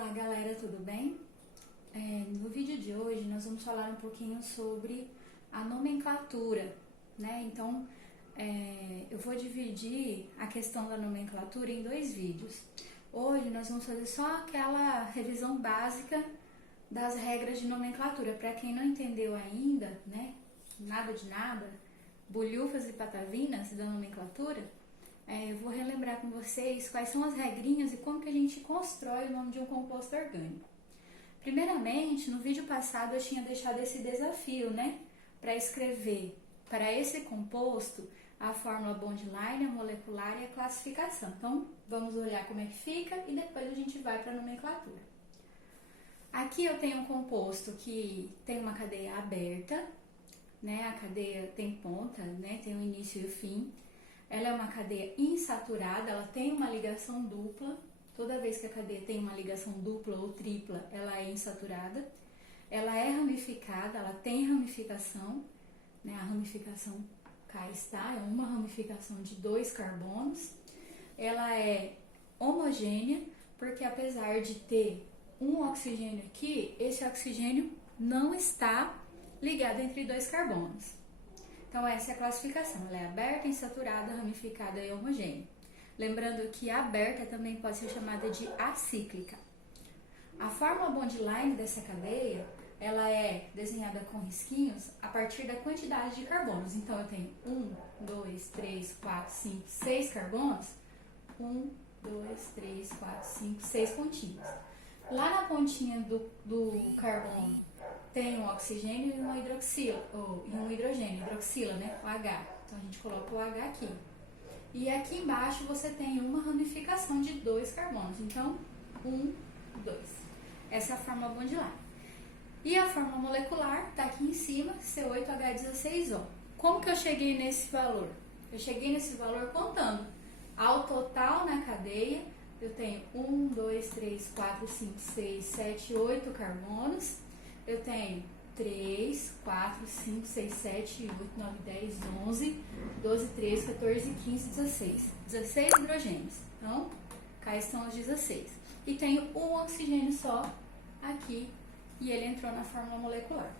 Olá galera, tudo bem? No vídeo de hoje nós vamos falar um pouquinho sobre a nomenclatura, né? Então eu vou dividir a questão da nomenclatura em dois vídeos. Hoje nós vamos fazer só aquela revisão básica das regras de nomenclatura. Para quem não entendeu ainda, né? Nada de nada, bolhufas e patavinas da nomenclatura, eu vou relembrar com vocês quais são as regrinhas e como que a gente constrói o nome de um composto orgânico. Primeiramente, no vídeo passado eu tinha deixado esse desafio, né? Para escrever para esse composto a fórmula bond-line, a molecular e a classificação. Então, vamos olhar como é que fica e depois a gente vai para a nomenclatura. Aqui eu tenho um composto que tem uma cadeia aberta, né? A cadeia tem ponta, né? Tem o início e o fim. Ela é uma cadeia insaturada, ela tem uma ligação dupla. Toda vez que a cadeia tem uma ligação dupla ou tripla, ela é insaturada. Ela é ramificada, ela tem ramificação, né? A ramificação cá está, é uma ramificação de 2 carbonos. Ela é homogênea, porque apesar de ter um oxigênio aqui, esse oxigênio não está ligado entre 2 carbonos. Então, essa é a classificação. Ela é aberta, insaturada, ramificada e homogênea. Lembrando que a aberta também pode ser chamada de acíclica. A fórmula bond-line dessa cadeia, ela é desenhada com risquinhos a partir da quantidade de carbonos. Então, eu tenho 1, 2, 3, 4, 5, 6 carbonos. 1, 2, 3, 4, 5, 6 pontinhos. Lá na pontinha do carbono, tem um oxigênio e uma hidroxila, e um hidrogênio, hidroxila, né? O H. Então a gente coloca o H aqui. E aqui embaixo você tem uma ramificação de 2 carbonos. Então, 1, 2. Essa é a fórmula bond-line. E a fórmula molecular está aqui em cima, C8H16O. Como que eu cheguei nesse valor? Eu cheguei nesse valor contando. Ao total na cadeia, eu tenho 1, 2, 3, 4, 5, 6, 7, 8 carbonos. Eu tenho 3, 4, 5, 6, 7, 8, 9, 10, 11, 12, 13, 14, 15, 16. 16 hidrogênios. Então, cá estão os 16. E tenho um oxigênio só aqui e ele entrou na fórmula molecular.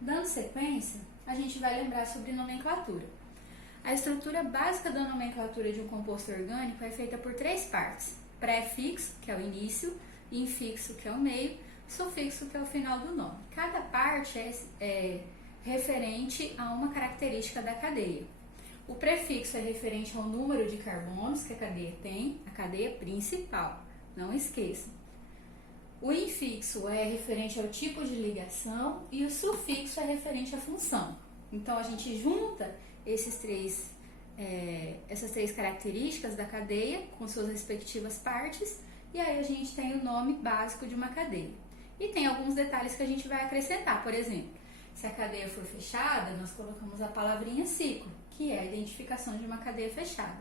Dando sequência, a gente vai lembrar sobre nomenclatura. A estrutura básica da nomenclatura de um composto orgânico é feita por 3 partes. Prefixo, que é o início, infixo, que é o meio, sufixo, que é o final do nome. Cada parte é referente a uma característica da cadeia. O prefixo é referente ao número de carbonos que a cadeia tem, a cadeia principal, não esqueçam. O infixo é referente ao tipo de ligação e o sufixo é referente à função. Então, a gente junta essas três características da cadeia com suas respectivas partes e aí a gente tem o nome básico de uma cadeia. E tem alguns detalhes que a gente vai acrescentar. Por exemplo, se a cadeia for fechada, nós colocamos a palavrinha ciclo, que é a identificação de uma cadeia fechada.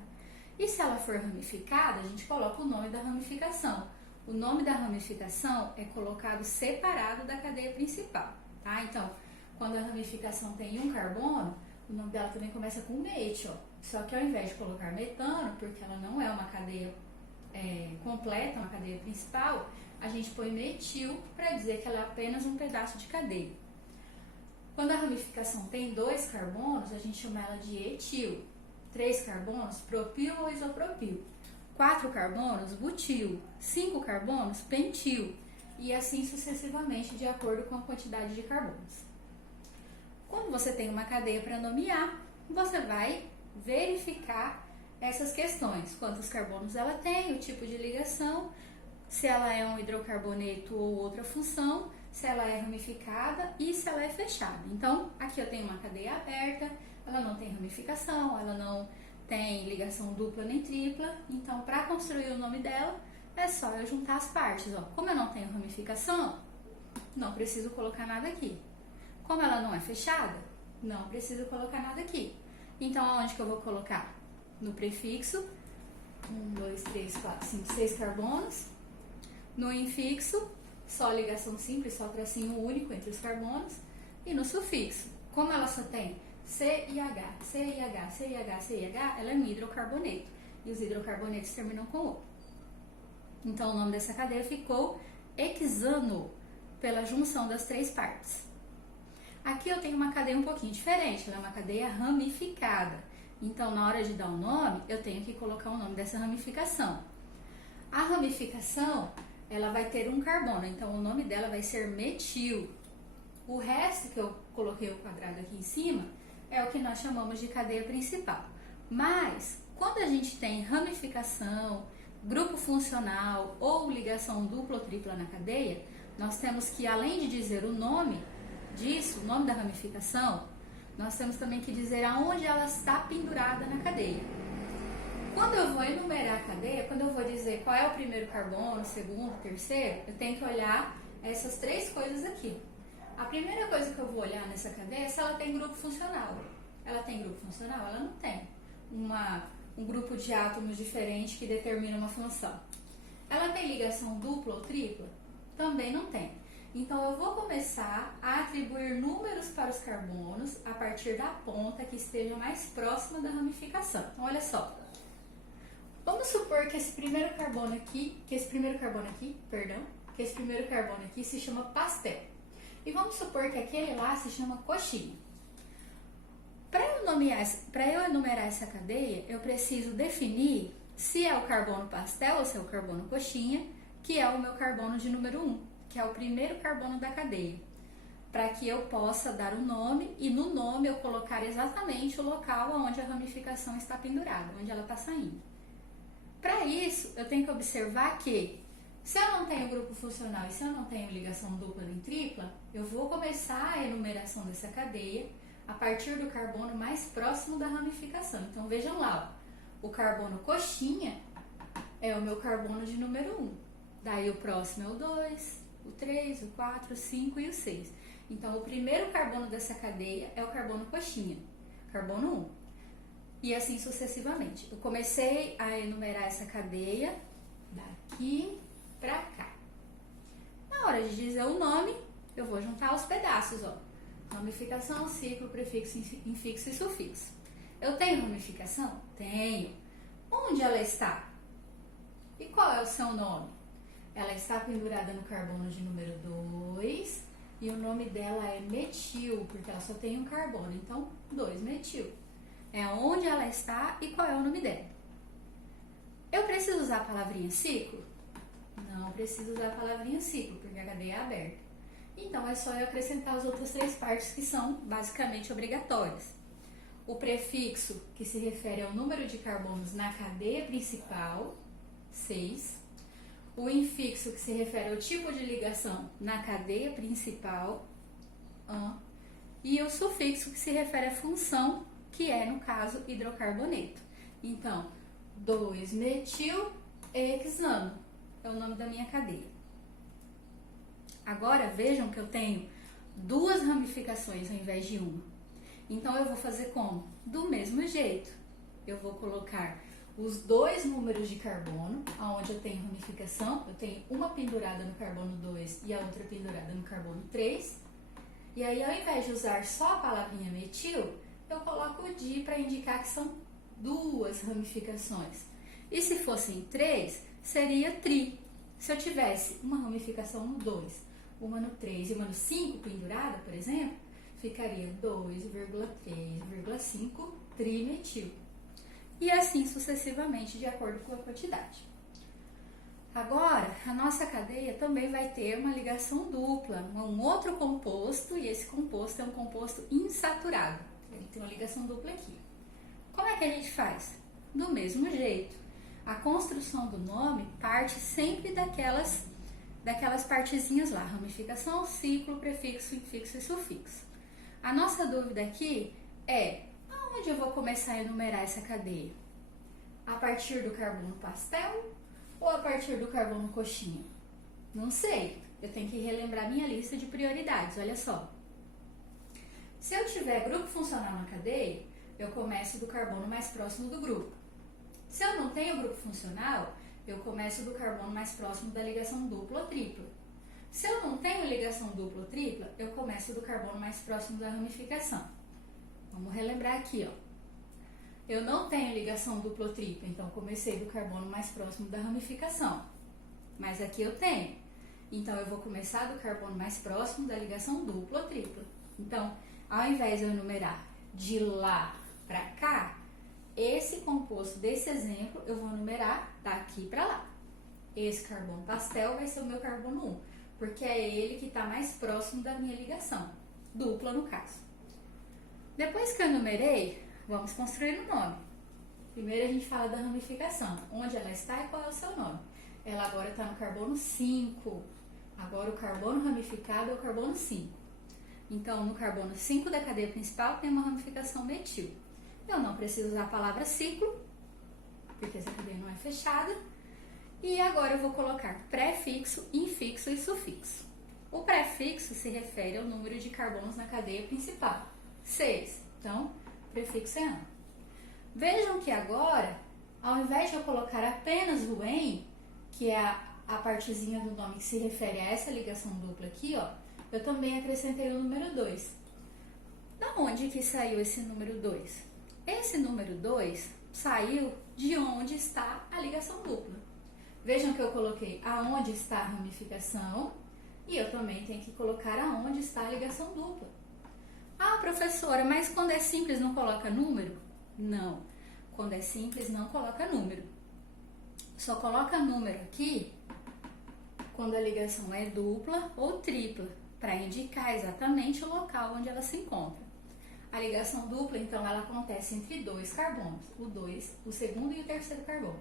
E se ela for ramificada, a gente coloca o nome da ramificação. O nome da ramificação é colocado separado da cadeia principal, tá? Então, quando a ramificação tem um carbono, o nome dela também começa com met, ó. Só que ao invés de colocar metano, porque ela não é uma cadeia completa, uma cadeia principal, a gente põe metil para dizer que ela é apenas um pedaço de cadeia. Quando a ramificação tem 2 carbonos, a gente chama ela de etil. 3 carbonos, propil ou isopropil. 4 carbonos, butil. 5 carbonos, pentil. E assim sucessivamente, de acordo com a quantidade de carbonos. Quando você tem uma cadeia para nomear, você vai verificar essas questões. Quantos carbonos ela tem, o tipo de ligação, se ela é um hidrocarboneto ou outra função, se ela é ramificada e se ela é fechada. Então, aqui eu tenho uma cadeia aberta, ela não tem ramificação, ela não tem ligação dupla nem tripla. Então, para construir o nome dela, é só eu juntar as partes. Ó. Como eu não tenho ramificação, não preciso colocar nada aqui. Como ela não é fechada, não preciso colocar nada aqui. Então, aonde que eu vou colocar? No prefixo, 1, 2, 3, 4, 5, 6 carbonos. No infixo, só ligação simples, só tracinho único entre os carbonos. E no sufixo, como ela só tem C e H, C e H, C e H, C e H, ela é um hidrocarboneto. E os hidrocarbonetos terminam com O. Então o nome dessa cadeia ficou hexano, pela junção das 3 partes. Aqui eu tenho uma cadeia um pouquinho diferente, ela é uma cadeia ramificada. Então na hora de dar o nome, eu tenho que colocar o nome dessa ramificação. A ramificação, ela vai ter um carbono, então o nome dela vai ser metil. O resto que eu coloquei o quadrado aqui em cima é o que nós chamamos de cadeia principal. Mas, quando a gente tem ramificação, grupo funcional ou ligação dupla ou tripla na cadeia, nós temos que, além de dizer o nome disso, o nome da ramificação, nós temos também que dizer aonde ela está pendurada na cadeia. Quando eu vou enumerar a cadeia, quando eu vou dizer qual é o primeiro carbono, o segundo, o terceiro, eu tenho que olhar essas 3 coisas aqui. A primeira coisa que eu vou olhar nessa cadeia é se ela tem grupo funcional. Ela tem grupo funcional? Ela não tem. Um grupo de átomos diferente que determina uma função. Ela tem ligação dupla ou tripla? Também não tem. Então, eu vou começar a atribuir números para os carbonos a partir da ponta que esteja mais próxima da ramificação. Então, olha só. Vamos supor que esse primeiro carbono aqui se chama pastel. E vamos supor que aquele lá se chama coxinha. Para eu enumerar essa cadeia, eu preciso definir se é o carbono pastel ou se é o carbono coxinha, que é o meu carbono de número 1, que é o primeiro carbono da cadeia. Para que eu possa dar o nome e no nome eu colocar exatamente o local onde a ramificação está pendurada, onde ela está saindo. Para isso, eu tenho que observar que, se eu não tenho grupo funcional e se eu não tenho ligação dupla nem tripla, eu vou começar a enumeração dessa cadeia a partir do carbono mais próximo da ramificação. Então, vejam lá, ó, o carbono coxinha é o meu carbono de número 1. Daí o próximo é o 2, o 3, o 4, o 5 e o 6. Então, o primeiro carbono dessa cadeia é o carbono coxinha, carbono 1. E assim sucessivamente. Eu comecei a enumerar essa cadeia daqui para cá. Na hora de dizer o nome, eu vou juntar os pedaços, ó. Ramificação, ciclo, prefixo, infixo e sufixo. Eu tenho ramificação? Tenho. Onde ela está? E qual é o seu nome? Ela está pendurada no carbono de número 2 e o nome dela é metil, porque ela só tem um carbono, então 2-metil. É onde ela está e qual é o nome dela. Eu preciso usar a palavrinha ciclo? Não preciso usar a palavrinha ciclo, porque a cadeia é aberta. Então, é só eu acrescentar as outras 3 partes que são basicamente obrigatórias. O prefixo, que se refere ao número de carbonos na cadeia principal, 6. O infixo, que se refere ao tipo de ligação na cadeia principal, 1. E o sufixo, que se refere à função, que é, no caso, hidrocarboneto. Então, 2-metil-hexano é o nome da minha cadeia. Agora, vejam que eu tenho 2 ramificações ao invés de uma. Então, eu vou fazer como? Do mesmo jeito. Eu vou colocar os 2 números de carbono, onde eu tenho ramificação. Eu tenho uma pendurada no carbono 2 e a outra pendurada no carbono 3. E aí, ao invés de usar só a palavrinha metil, eu coloco o di para indicar que são 2 ramificações. E se fossem 3, seria tri. Se eu tivesse uma ramificação no 2, uma no 3 e uma no 5 pendurada, por exemplo, ficaria 2,3,5 trimetil. E assim sucessivamente, de acordo com a quantidade. Agora, a nossa cadeia também vai ter uma ligação dupla, um outro composto, e esse composto é um composto insaturado. Ele tem uma ligação dupla aqui. Como é que a gente faz? Do mesmo jeito. A construção do nome parte sempre daquelas partezinhas lá, ramificação, ciclo, prefixo, infixo e sufixo. A nossa dúvida aqui é, aonde eu vou começar a enumerar essa cadeia? A partir do carbono pastel ou a partir do carbono coxinha? Não sei, eu tenho que relembrar minha lista de prioridades, olha só. Se eu tiver grupo funcional na cadeia, eu começo do carbono mais próximo do grupo. Se eu não tenho grupo funcional, eu começo do carbono mais próximo da ligação dupla ou tripla. Se eu não tenho ligação dupla ou tripla, eu começo do carbono mais próximo da ramificação. Vamos relembrar aqui, ó. Eu não tenho ligação dupla ou tripla, então comecei do carbono mais próximo da ramificação. mas aqui eu tenho. Então, eu vou começar do carbono mais próximo da ligação dupla ou tripla. Então, ao invés de eu numerar de lá para cá, esse composto desse exemplo eu vou numerar daqui para lá. Esse carbono pastel vai ser o meu carbono 1, porque é ele que está mais próximo da minha ligação, dupla no caso. Depois que eu numerei, vamos construir o nome. Primeiro a gente fala da ramificação, onde ela está e qual é o seu nome. Ela agora está no carbono 5, agora o carbono ramificado é o carbono 5. Então, no carbono 5 da cadeia principal tem uma ramificação metil. Eu não preciso usar a palavra ciclo, porque essa cadeia não é fechada. E agora eu vou colocar prefixo, infixo e sufixo. O prefixo se refere ao número de carbonos na cadeia principal, 6. Então, o prefixo é ano. Vejam que agora, ao invés de eu colocar apenas o em, que é a partezinha do nome que se refere a essa ligação dupla aqui, ó, eu também acrescentei o número 2. Da onde que saiu esse número 2? Esse número 2 saiu de onde está a ligação dupla. Vejam que eu coloquei aonde está a ramificação e eu também tenho que colocar aonde está a ligação dupla. Ah, professora, mas quando é simples não coloca número? Não, quando é simples não coloca número. Só coloca número aqui quando a ligação é dupla ou tripla, para indicar exatamente o local onde ela se encontra. A ligação dupla, então, ela acontece entre dois carbonos, o segundo e o terceiro carbono.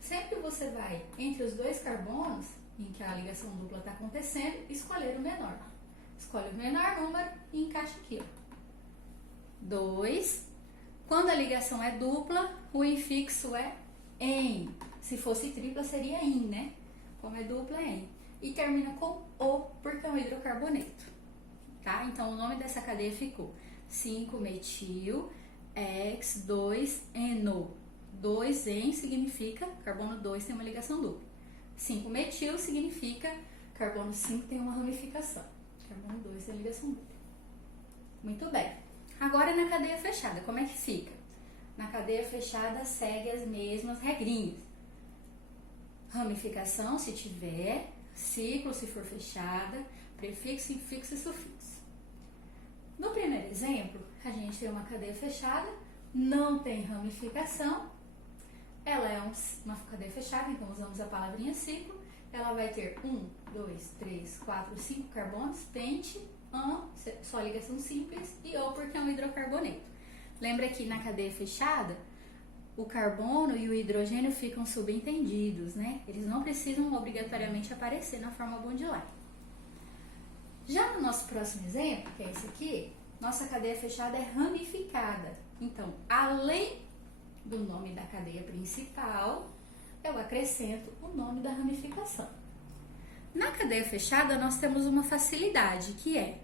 Sempre você vai entre os dois carbonos em que a ligação dupla está acontecendo, escolher o menor. Escolhe o menor número e encaixa aqui, ó. 2. Quando a ligação é dupla, o infixo é em. Se fosse tripla, seria in, né? Como é dupla, é em. E termina com o, porque é um hidrocarboneto. Tá? Então, o nome dessa cadeia ficou 5-metil, X, 2-eno. 2-en significa carbono 2 tem uma ligação dupla. 5-metil significa carbono 5 tem uma ramificação. Carbono 2 tem ligação dupla. Muito bem. Agora na cadeia fechada, como é que fica? Na cadeia fechada segue as mesmas regrinhas. Ramificação se tiver, ciclo se for fechada, prefixo, infixo e sufixo. No primeiro exemplo, a gente tem uma cadeia fechada, não tem ramificação. Ela é uma cadeia fechada, então usamos a palavrinha ciclo. Ela vai ter 1, 2, 3, 4, 5 carbonos, pente, só ligação simples, e ou porque é um hidrocarboneto. Lembra que na cadeia fechada, o carbono e o hidrogênio ficam subentendidos, né? Eles não precisam obrigatoriamente aparecer na forma bond-line. Já no nosso próximo exemplo, que é esse aqui, nossa cadeia fechada é ramificada. Então, além do nome da cadeia principal, eu acrescento o nome da ramificação. Na cadeia fechada, nós temos uma facilidade, que é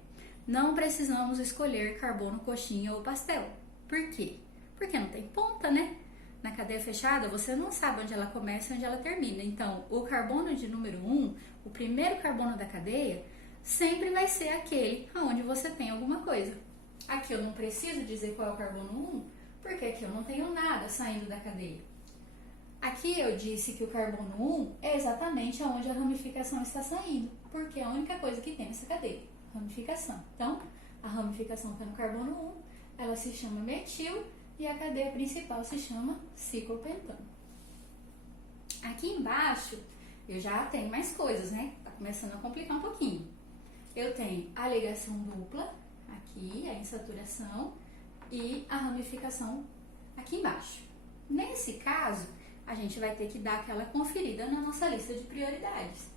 não precisamos escolher carbono, coxinha ou pastel. Por quê? Porque não tem ponta, né? Na cadeia fechada, você não sabe onde ela começa e onde ela termina. Então, o carbono de número 1, o primeiro carbono da cadeia, sempre vai ser aquele onde você tem alguma coisa. Aqui eu não preciso dizer qual é o carbono 1, porque aqui eu não tenho nada saindo da cadeia. Aqui eu disse que o carbono 1 é exatamente onde a ramificação está saindo, porque é a única coisa que tem nessa cadeia, ramificação. Então, a ramificação está no carbono 1, ela se chama metil e a cadeia principal se chama ciclopentano. Aqui embaixo eu já tenho mais coisas, né? Tá começando a complicar um pouquinho. Eu tenho a ligação dupla, aqui, a insaturação, e a ramificação aqui embaixo. Nesse caso, a gente vai ter que dar aquela conferida na nossa lista de prioridades.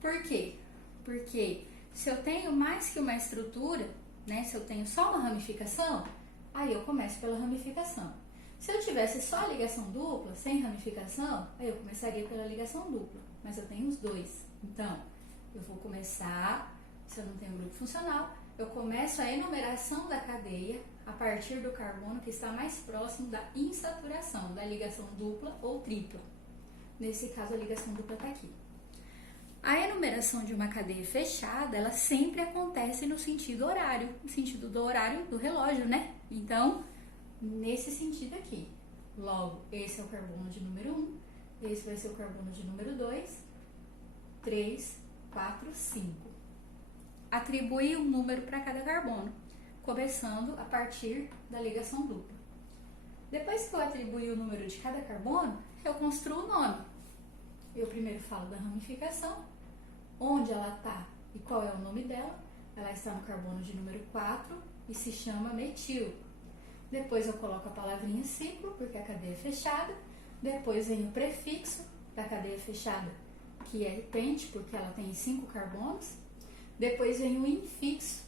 Por quê? Porque se eu tenho mais que uma estrutura, né, se eu tenho só uma ramificação, aí eu começo pela ramificação. Se eu tivesse só a ligação dupla, sem ramificação, aí eu começaria pela ligação dupla, mas eu tenho os dois. Então, eu vou começar, se eu não tenho grupo funcional, eu começo a enumeração da cadeia a partir do carbono que está mais próximo da insaturação, da ligação dupla ou tripla. Nesse caso, a ligação dupla está aqui. A enumeração de uma cadeia fechada, ela sempre acontece no sentido horário, no sentido do horário do relógio, né? Então, nesse sentido aqui. Logo, esse é o carbono de número 1, esse vai ser o carbono de número 2, 3, 4, 5. Atribuir um número para cada carbono, começando a partir da ligação dupla. Depois que eu atribuir o número de cada carbono, eu construo o nome. Eu primeiro falo da ramificação, onde ela está e qual é o nome dela. Ela está no carbono de número 4 e se chama metil. Depois eu coloco a palavrinha ciclo, porque a cadeia é fechada. Depois vem o prefixo da cadeia fechada, que é pente, porque ela tem 5 carbonos. Depois vem o infixo,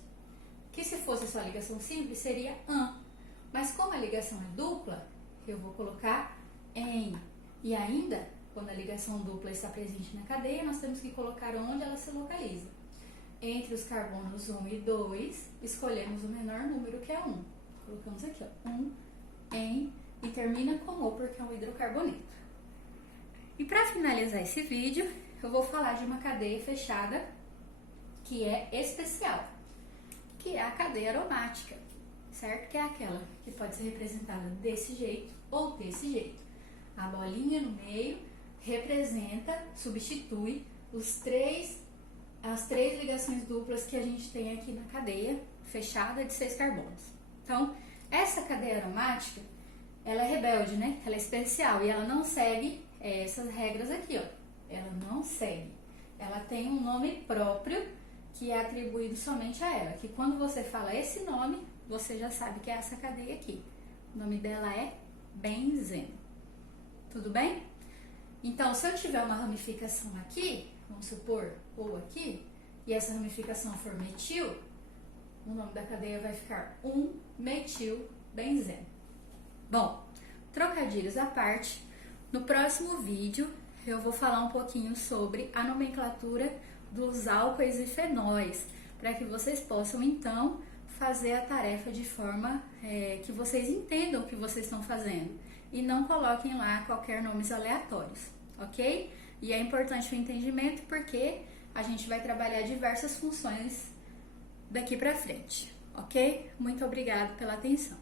que se fosse só ligação simples seria an. Mas como a ligação é dupla, eu vou colocar em. E ainda, quando a ligação dupla está presente na cadeia, nós temos que colocar onde ela se localiza. Entre os carbonos 1 e 2, escolhemos o menor número, que é 1. Colocamos aqui, ó, 1, em, e termina com O, porque é um hidrocarboneto. E para finalizar esse vídeo, eu vou falar de uma cadeia fechada que é especial, que é a cadeia aromática, certo? Que é aquela que pode ser representada desse jeito ou desse jeito. A bolinha no meio representa, substitui as três ligações duplas que a gente tem aqui na cadeia fechada de 6 carbonos. Então, essa cadeia aromática, ela é rebelde, né? Ela é especial e ela não segue essas regras aqui, ó. Ela não segue. Ela tem um nome próprio que é atribuído somente a ela. Que quando você fala esse nome, você já sabe que é essa cadeia aqui. O nome dela é benzeno. Tudo bem? Então, se eu tiver uma ramificação aqui, vamos supor, ou aqui, e essa ramificação for metil, o nome da cadeia vai ficar 1-metil-benzeno. Bom, trocadilhos à parte, no próximo vídeo eu vou falar um pouquinho sobre a nomenclatura dos álcoois e fenóis, para que vocês possam então fazer a tarefa de forma que vocês entendam o que vocês estão fazendo e não coloquem lá qualquer nomes aleatórios, ok? E é importante o entendimento porque a gente vai trabalhar diversas funções daqui para frente, ok? Muito obrigada pela atenção.